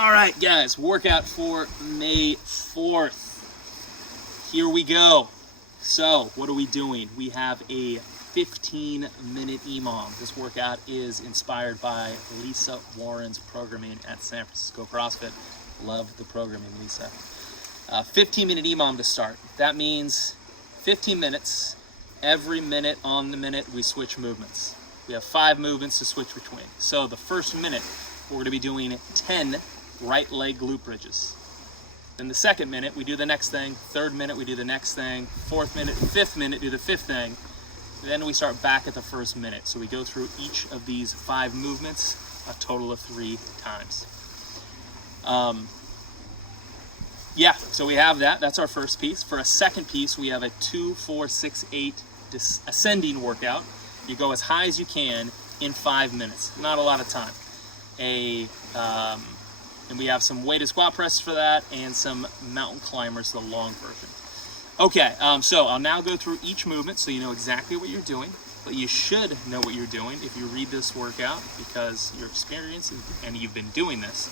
All right, guys, workout for May 4th. Here we go. So, what are we doing? We have a 15-minute EMOM. This workout is inspired by Lisa Warren's programming at San Francisco CrossFit. Love the programming, Lisa. 15-minute EMOM to start. That means 15 minutes. Every minute on the minute, we switch movements. We have 5 movements to switch between. So the first minute, we're going to be doing 10 right leg glute bridges. Then the second minute, we do the next thing. Third minute, we do the next thing. Fourth minute, fifth minute, do the fifth thing. Then we start back at the first minute. So we go through each of these 5 movements a total of 3 times. Yeah, so we have that. That's our first piece. For a second piece, we have a 2, 4, 6, 8 ascending workout. You go as high as you can in 5 minutes. Not a lot of time. And we have some weighted squat presses for that and some mountain climbers, the long version. Okay, so I'll now go through each movement so you know exactly what you're doing, but you should know what you're doing if you read this workout because you're experienced and you've been doing this.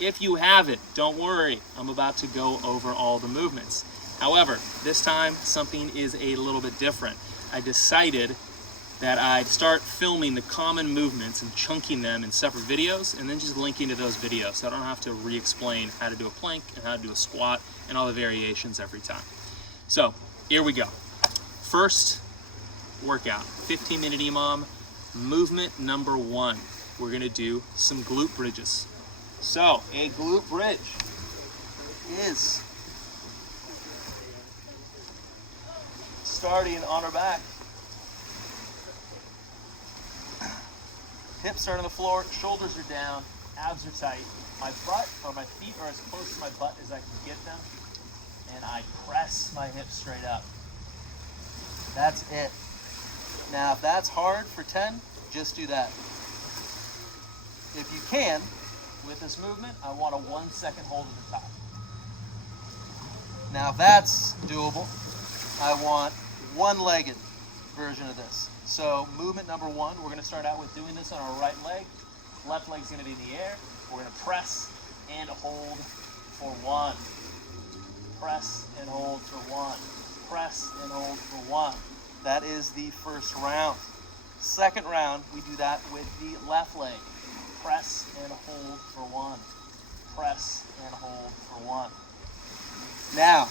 If you haven't, don't worry, I'm about to go over all the movements. However, this time something is a little bit different. I decided that I'd start filming the common movements and chunking them in separate videos and then just linking to those videos so I don't have to re-explain how to do a plank and how to do a squat and all the variations every time. So here we go. First workout, 15-minute EMOM, movement number 1. We're gonna do some glute bridges. So a glute bridge is starting on our back. Hips are on the floor, shoulders are down, abs are tight. My butt or my feet are as close to my butt as I can get them. And I press my hips straight up. That's it. Now, if that's hard for 10, just do that. If you can, with this movement, I want a 1-second hold at the top. Now, if that's doable, I want one-legged version of this. So movement number 1, we're going to start out with doing this on our right leg. Left leg's going to be in the air. We're going to press and hold for 1. Press and hold for 1. Press and hold for 1. That is the first round. Second round, we do that with the left leg. Press and hold for 1. Press and hold for 1. Now,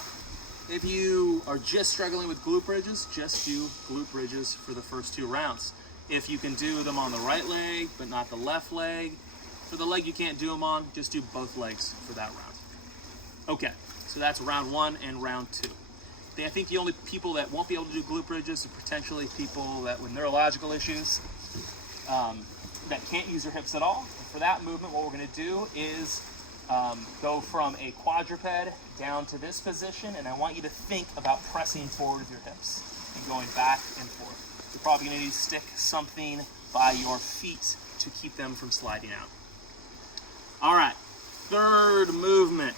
if you are just struggling with glute bridges, just do glute bridges for the first 2 rounds. If you can do them on the right leg, but not the left leg, for the leg you can't do them on, just do both legs for that round. Okay, so that's round 1 and round 2. I think the only people that won't be able to do glute bridges are potentially people that with neurological issues that can't use their hips at all. And for that movement, what we're going to do is go from a quadruped down to this position, and I want you to think about pressing forward with your hips and going back and forth. You're probably going to need to stick something by your feet to keep them from sliding out. All right, third movement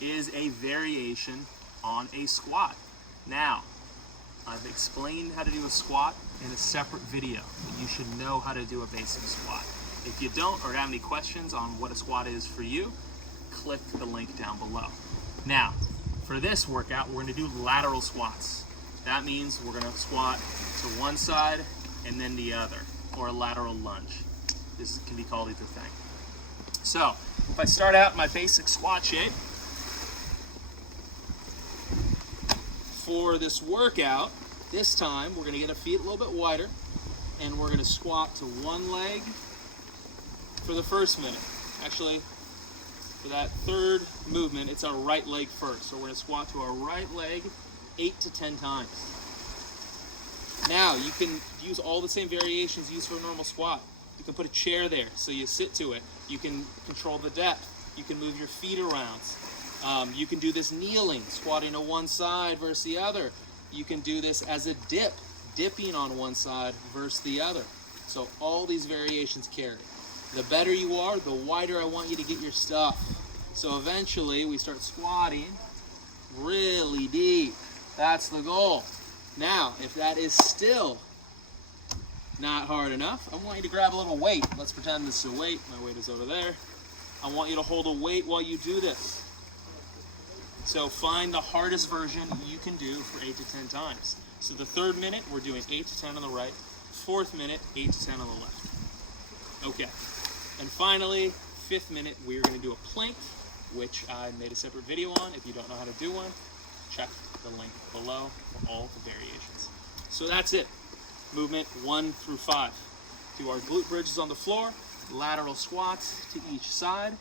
is a variation on a squat. Now, I've explained how to do a squat in a separate video, but you should know how to do a basic squat. If you don't or have any questions on what a squat is for you, click the link down below. Now, for this workout, we're going to do lateral squats. That means we're going to squat to one side and then the other, or a lateral lunge. This can be called either thing. So, if I start out in my basic squat shape, for this workout, this time we're going to get our feet a little bit wider and we're going to squat to one leg for the first minute. Actually, for that third movement, it's our right leg first. So we're going to squat to our right leg 8 to 10 times. Now, you can use all the same variations used for a normal squat. You can put a chair there so you sit to it. You can control the depth. You can move your feet around. You can do this kneeling, squatting to one side versus the other. You can do this as a dip, dipping on one side versus the other. So all these variations carry. The better you are, the wider I want you to get your stuff. So eventually we start squatting really deep. That's the goal. Now, if that is still not hard enough, I want you to grab a little weight. Let's pretend this is a weight. My weight is over there. I want you to hold a weight while you do this. So find the hardest version you can do for 8 to 10 times. So the 3rd minute, we're doing 8 to 10 on the right. 4th minute, 8 to 10 on the left. Okay. And finally, 5th minute, we're going to do a plank, which I made a separate video on. If you don't know how to do one, check the link below for all the variations. So that's it. Movement 1 through 5. Do our glute bridges on the floor, lateral squats to each side,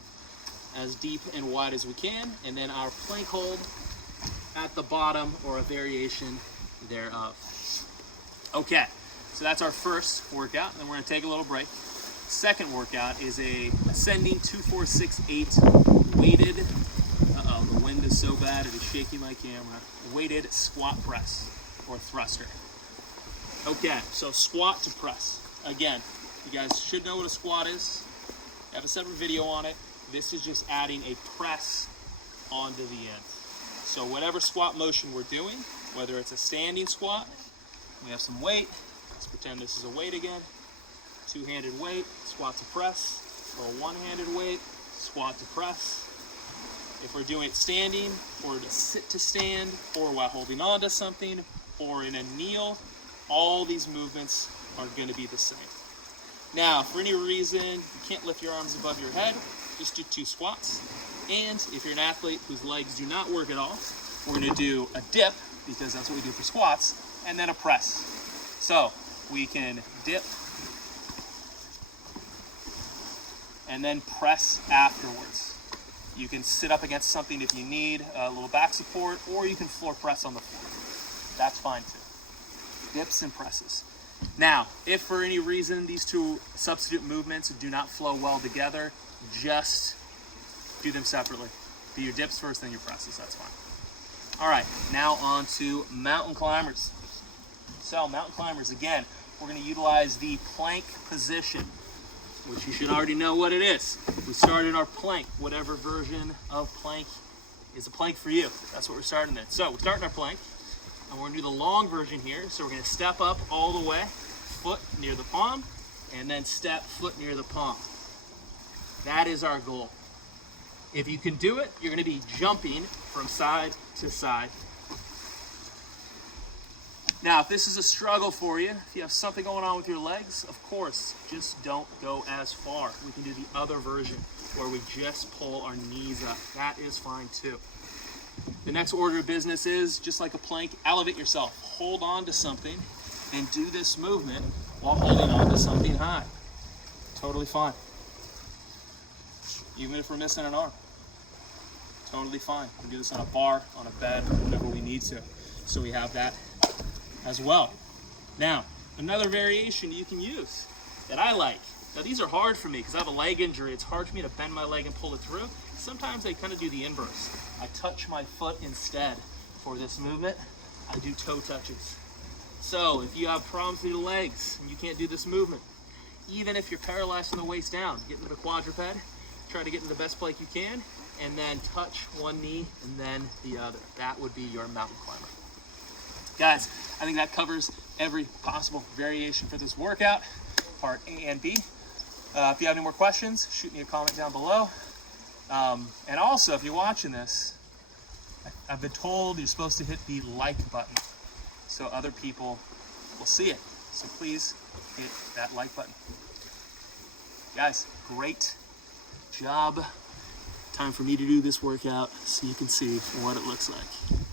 as deep and wide as we can, and then our plank hold at the bottom or a variation thereof. Okay, so that's our first workout, and then we're gonna take a little break. Second workout is a ascending 2-4-6-8 weighted, the wind is so bad it is shaking my camera, weighted squat press or thruster. Okay, so squat to press. Again, you guys should know what a squat is. I have a separate video on it. This is just adding a press onto the end. So whatever squat motion we're doing, whether it's a standing squat, we have some weight. Let's pretend this is a weight again. Two-handed weight, squat to press, or a one-handed weight, squat to press. If we're doing it standing, or to sit to stand, or while holding on to something, or in a kneel, all these movements are going to be the same. Now, for any reason you can't lift your arms above your head, just do 2 squats. And if you're an athlete whose legs do not work at all, we're going to do a dip, because that's what we do for squats, and then a press. So we can dip and then press afterwards. You can sit up against something if you need a little back support, or you can floor press on the floor. That's fine too. Dips and presses. Now, if for any reason these 2 substitute movements do not flow well together, just do them separately. Do your dips first, then your presses, that's fine. All right, now on to mountain climbers. So mountain climbers, again, we're gonna utilize the plank position, which you should already know what it is. We started our plank, whatever version of plank is a plank for you. That's what we're starting in. So we're starting our plank, and we're gonna do the long version here. So we're gonna step up all the way, foot near the palm, and then step, foot near the palm. That is our goal. If you can do it, you're gonna be jumping from side to side. Now, if this is a struggle for you, if you have something going on with your legs, of course, just don't go as far. We can do the other version where we just pull our knees up. That is fine too. The next order of business is, just like a plank, elevate yourself. Hold on to something and do this movement while holding on to something high. Totally fine. Even if we're missing an arm. Totally fine. We can do this on a bar, on a bed, whenever we need to. So we have that as well. Now, another variation you can use that I like. Now these are hard for me because I have a leg injury. It's hard for me to bend my leg and pull it through. Sometimes I kind of do the inverse. I touch my foot instead for this movement. I do toe touches. So if you have problems with your legs and you can't do this movement, even if you're paralyzed from the waist down, get into the quadruped, try to get into the best plank you can, and then touch one knee and then the other. That would be your mountain climber. Guys, I think that covers every possible variation for this workout, part A and B. If you have any more questions, shoot me a comment down below. And also, if you're watching this, I've been told you're supposed to hit the like button so other people will see it. So please hit that like button. Guys, great job. Time for me to do this workout so you can see what it looks like.